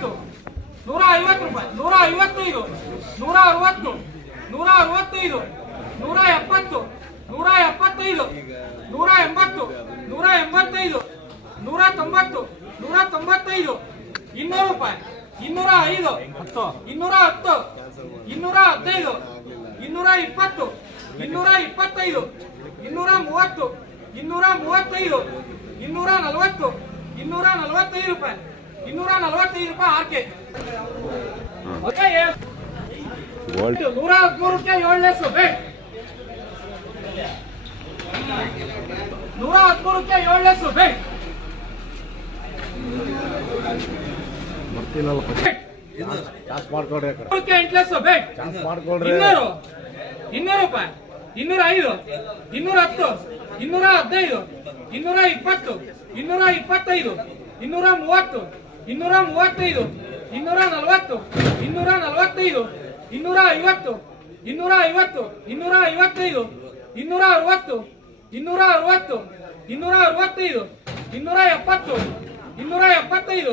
ಐವತ್ತು ನೂರ ಐವತ್ತು ರೂಪಾಯಿ ನೂರ ಐವತ್ತೈದು ನೂರ ಅರವತ್ತು ನೂರ ಅರವತ್ತೈದು ನೂರ ಎಪ್ಪತ್ತು ನೂರ ಎಪ್ಪತ್ತೈದು ನೂರ ಎಂಬತ್ತು ನೂರ ಎಂಬತ್ತೈದು ನೂರ ತೊಂಬತ್ತು ನೂರ ತೊಂಬತ್ತೈದು ಇನ್ನೂರು ರೂಪಾಯಿ ಇನ್ನೂರ ಐದು ಇನ್ನೂರ ಹತ್ತು. ಇನ್ನೂರ ಹದಿನೈದು ಇನ್ನೂರ ಇಪ್ಪತ್ತು ಇನ್ನೂರ ಇಪ್ಪತ್ತೈದು ಇನ್ನೂರ ಮೂವತ್ತು ಇನ್ನೂರ ಮೂವತ್ತೈದು ಇನ್ನೂರ ನಲವತ್ತು ಇನ್ನೂರ ನಲವತ್ತೈದು ರೂಪಾಯಿ. ಇನ್ನೂರ ನಲವತ್ತೈದು ರೂಪಾಯಿ ಆರ್ ಕೆ ನೂರ ರೂಪಾಯಿ ಏಳನೇಸು ಬೇಟ್ ನೂರ ಹದಿಮೂರು ರೂಪಾಯಿ ಎಂಟ್ಲೆಸ್ಸು ಬೇಟ್ ಚಾನ್ಸ್ ಮಾಡ್ಕೊಳ್ರಿ ಇನ್ನೂರು ಇನ್ನೂರು ರೂಪಾಯಿ ಇನ್ನೂರ ಐದು ಇನ್ನೂರ ಹತ್ತು ಇನ್ನೂರ. ಹದಿನೈದು ಇನ್ನೂರ ಇಪ್ಪತ್ತು ಇನ್ನೂರ ಇಪ್ಪತ್ತೈದು ಇನ್ನೂರ ಮೂವತ್ತು ಇನ್ನೂರ ಮೂವತ್ತೈದು ಇನ್ನೂರ ನಲವತ್ತು ಇನ್ನೂರ ನಲವತ್ತೈದು ಇನ್ನೂರ ಐವತ್ತು ಇನ್ನೂರ ಐವತ್ತು ಇನ್ನೂರ ಐವತ್ತೈದು ಇನ್ನೂರ ಅರವತ್ತು ಇನ್ನೂರ ಅರವತ್ತು ಇನ್ನೂರ ಅರವತ್ತೈದು ಇನ್ನೂರ ಎಪ್ಪತ್ತು ಇನ್ನೂರ ಎಪ್ಪತ್ತೈದು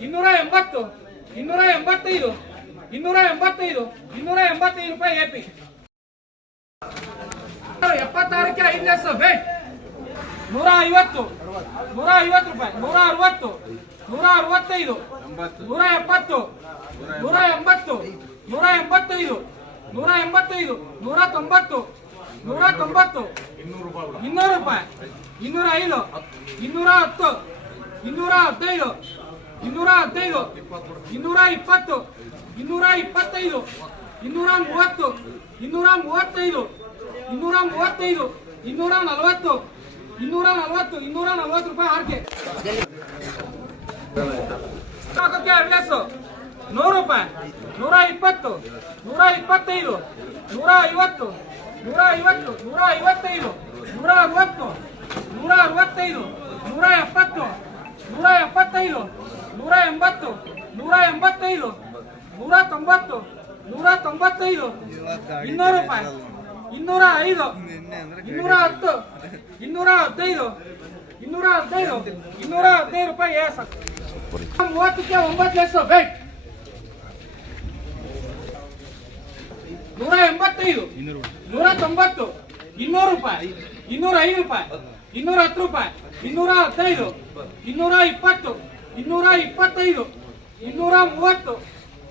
ಇನ್ನೂರ ಎಂಬತ್ತು ಇನ್ನೂರ ಎಂಬತ್ತೈದು ಇನ್ನೂರ ಎಂಬತ್ತೈದು ಇನ್ನೂರ ಎಂಬತ್ತೈದು ರೂಪಾಯಿ ಎಪಿ ಎಪ್ಪತ್ತಾರಕ್ಕೆ ಐದು ಲಕ್ಷ ಬೇಟ್ ನೂರ ಐವತ್ತು ನೂರ ಐವತ್ತು ರೂಪಾಯಿ ನೂರ ಅರವತ್ತು ನೂರ ಅರವತ್ತೈದು ನೂರ ಎಪ್ಪತ್ತು ನೂರ ಎಂಬತ್ತು ನೂರ ಎಂಬತ್ತೈದು ನೂರ ಎಂಬತ್ತೈದು ನೂರ ತೊಂಬತ್ತು ನೂರ ತೊಂಬತ್ತು ಇನ್ನೂರು ರೂಪಾಯಿ ಇನ್ನೂರ ಐದು ಇನ್ನೂರ ಹತ್ತು ಇನ್ನೂರ ಹದಿನೈದು ಇನ್ನೂರ ಹದಿನೈದು ಇನ್ನೂರ ಇಪ್ಪತ್ತು ಇನ್ನೂರ ಇಪ್ಪತ್ತೈದು ಇನ್ನೂರ ಮೂವತ್ತು ಇನ್ನೂರ ಮೂವತ್ತೈದು ಇನ್ನೂರ ಮೂವತ್ತೈದು ಇನ್ನೂರ ನಲವತ್ತು ಇನ್ನೂರ ನಲವತ್ತು ಇನ್ನೂರ ನಲವತ್ತು ರೂಪಾಯಿ ಆರ್ಕೆ. ಹಾಕೋಕೆ ಅಡ್ರೆಸ್ಸು. ನೂರು ರೂಪಾಯಿ. ನೂರ ಇಪ್ಪತ್ತು. ನೂರ ಇಪ್ಪತ್ತೈದು. ನೂರ ಐವತ್ತು. ನೂರ ಐವತ್ತು. ನೂರ ಐವತ್ತೈದು. ನೂರ ಅರವತ್ತು. ನೂರ ಅರವತ್ತೈದು. ನೂರ ಎಪ್ಪತ್ತು. ನೂರ ಎಪ್ಪತ್ತೈದು. ನೂರ ಎಂಬತ್ತು. ನೂರ ಎಂಬತ್ತೈದು. ನೂರ ತೊಂಬತ್ತು. ನೂರ ತೊಂಬತ್ತೈದು. ಇನ್ನೂರು ರೂಪಾಯಿ. ಇನ್ನೂರ ಐದು. ಇನ್ನೂರ ಹತ್ತು. ಇನ್ನೂರ ಹದಿನೈದು. ಇನ್ನೂರ ಹದಿನೈದು. ಇನ್ನೂರ ಹದಿನೈದು ರೂಪಾಯಿ ಏ ಸಾಕು ಮೂವತ್ತಕ್ಕೆ ಒಂಬತ್ತು ಲಕ್ಷ ಬೇಟ್ ನೂರ ಎಂಬತ್ತೈದು ನೂರ ತೊಂಬತ್ತು ಇನ್ನೂರು ರೂಪಾಯಿ ಇನ್ನೂರ ಐದು ರೂಪಾಯಿ ಇನ್ನೂರ ಹತ್ತು ರೂಪಾಯಿ ಇನ್ನೂರ ಹದಿನೈದು ಇನ್ನೂರ ಇಪ್ಪತ್ತು ಇನ್ನೂರ ಇಪ್ಪತ್ತೈದು ಇನ್ನೂರ ಮೂವತ್ತು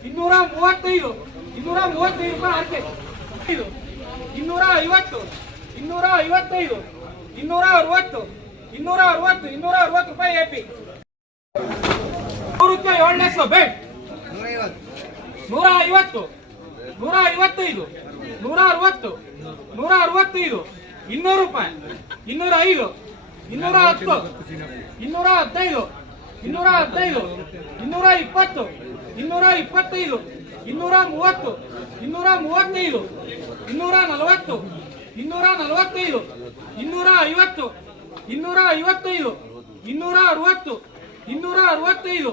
ಇನ್ನೂರ ಮೂವತ್ತೈದು ಇನ್ನೂರ ಮೂವತ್ತೈದು ರೂಪಾಯಿ ಆರ್ಕೆ ಐದು ಇನ್ನೂರ ಐವತ್ತು ಇನ್ನೂರ ಐವತ್ತೈದು ಇನ್ನೂರ ಅರವತ್ತು ಇನ್ನೂರ ಅರವತ್ತು ಇನ್ನೂರ ಅರವತ್ತು ರೂಪಾಯಿ ಎಪಿ ನೂರಕ್ಕೆ ಏಳನೇ ಸೊ ಬೇಟ್ ನೂರ ಐವತ್ತು ನೂರ ಐವತ್ತೈದು ನೂರ ಅರವತ್ತು ನೂರ ಅರವತ್ತೈದು ಇನ್ನೂರು ರೂಪಾಯಿ. ಇನ್ನೂರ ಐದು ಇನ್ನೂರ ಹತ್ತು ಇನ್ನೂರ ಹದಿನೈದು ಇನ್ನೂರ ಹದಿನೈದು ಇನ್ನೂರ ಇಪ್ಪತ್ತು ಇನ್ನೂರ ಇಪ್ಪತ್ತೈದು ಇನ್ನೂರ ಮೂವತ್ತು ಇನ್ನೂರ ಮೂವತ್ತೈದು ಇನ್ನೂರ ನಲವತ್ತು ಇನ್ನೂರ ನಲವತ್ತೈದು ಇನ್ನೂರ ಐವತ್ತು ಇನ್ನೂರ ಐವತ್ತೈದು ಇನ್ನೂರ ಅರವತ್ತು ಇನ್ನೂರ ಅರವತ್ತೈದು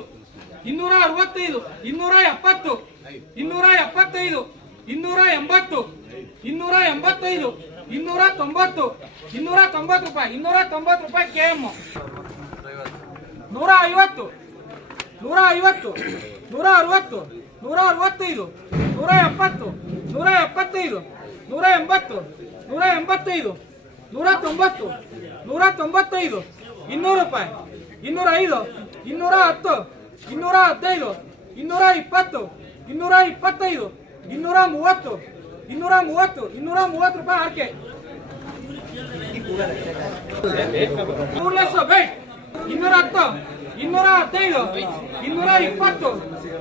ಇನ್ನೂರ ಅರವತ್ತೈದು ಇನ್ನೂರ ಎಪ್ಪತ್ತು ಇನ್ನೂರ ಎಪ್ಪತ್ತೈದು ಇನ್ನೂರ ಎಂಬತ್ತು ಇನ್ನೂರ ಎಂಬತ್ತೈದು ಇನ್ನೂರ ತೊಂಬತ್ತು ಇನ್ನೂರ ತೊಂಬತ್ತು ರೂಪಾಯಿ ಇನ್ನೂರ ತೊಂಬತ್ತು ರೂಪಾಯಿ ಕೆ ಎಂ ನೂರ ಐವತ್ತು ನೂರ ಐವತ್ತು ನೂರ ಅರವತ್ತು ನೂರ ಅರವತ್ತೈದು ನೂರ ಎಪ್ಪತ್ತು ನೂರ ಎಪ್ಪತ್ತೈದು ನೂರ ಎಂಬತ್ತು ನೂರ ಎಂಬತ್ತೈದು ನೂರ ತೊಂಬತ್ತು ನೂರ ತೊಂಬತ್ತೈದು ಇನ್ನೂರು ರೂಪಾಯಿ ಇನ್ನೂರ ಐದು ಇನ್ನೂರ ಹತ್ತು ಇನ್ನೂರ ಹದಿನೈದು, ಇನ್ನೂರ ಇಪ್ಪತ್ತು, ಇನ್ನೂರ ಇಪ್ಪತ್ತೈದು, ಇನ್ನೂರ ಮೂವತ್ತು ಇನ್ನೂರ ಮೂವತ್ತು ಇನ್ನೂರ ಮೂವತ್ತು ರೂಪಾಯಿ ಆರ್ಕೆ ಮೂರು ಲಕ್ಷ ಇನ್ನೂರ ಹತ್ತು. ಇನ್ನೂರ ಹದಿನೈದು, ಇನ್ನೂರ ಇಪ್ಪತ್ತು,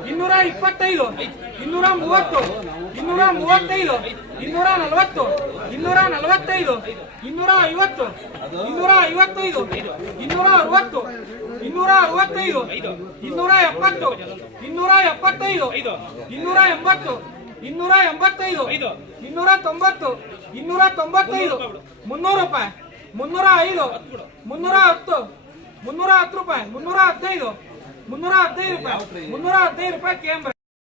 ಇನ್ನೂರ ಇಪ್ಪತ್ತೈದು, ಇನ್ನೂರ ಮೂವತ್ತು, ಇನ್ನೂರ ಮೂವತ್ತೈದು, ಇನ್ನೂರ ನಲವತ್ತು, ಇನ್ನೂರ ನಲವತ್ತೈದು, ಇನ್ನೂರ ಐವತ್ತು, ಇನ್ನೂರ ಐವತ್ತೈದು, ಇನ್ನೂರ ಅರವತ್ತು, ಇನ್ನೂರ ಅರವತ್ತೈದು, ಇನ್ನೂರ ಎಪ್ಪತ್ತು, ಇನ್ನೂರ ಎಪ್ಪತ್ತೈದು, ಇನ್ನೂರ ಎಂಬತ್ತು, ಇನ್ನೂರ ಎಂಬತ್ತೈದು, ಇನ್ನೂರ ತೊಂಬತ್ತು, ಇನ್ನೂರ ತೊಂಬತ್ತೈದು, ಮುನ್ನೂರು ರೂಪಾಯಿ, ಮುನ್ನೂರ ಐದು, ಮುನ್ನೂರ ಹತ್ತು ಮುನ್ನೂರ ಹತ್ತು ರೂಪಾಯಿ ಮುನ್ನೂರ ಹದಿನೈದು ಮುನ್ನೂರ ಹದಿನೈದು ರೂಪಾಯಿ ಮುನ್ನೂರ ಹದಿನೈದು ರೂಪಾಯಿ ಕೇಂದ್ರ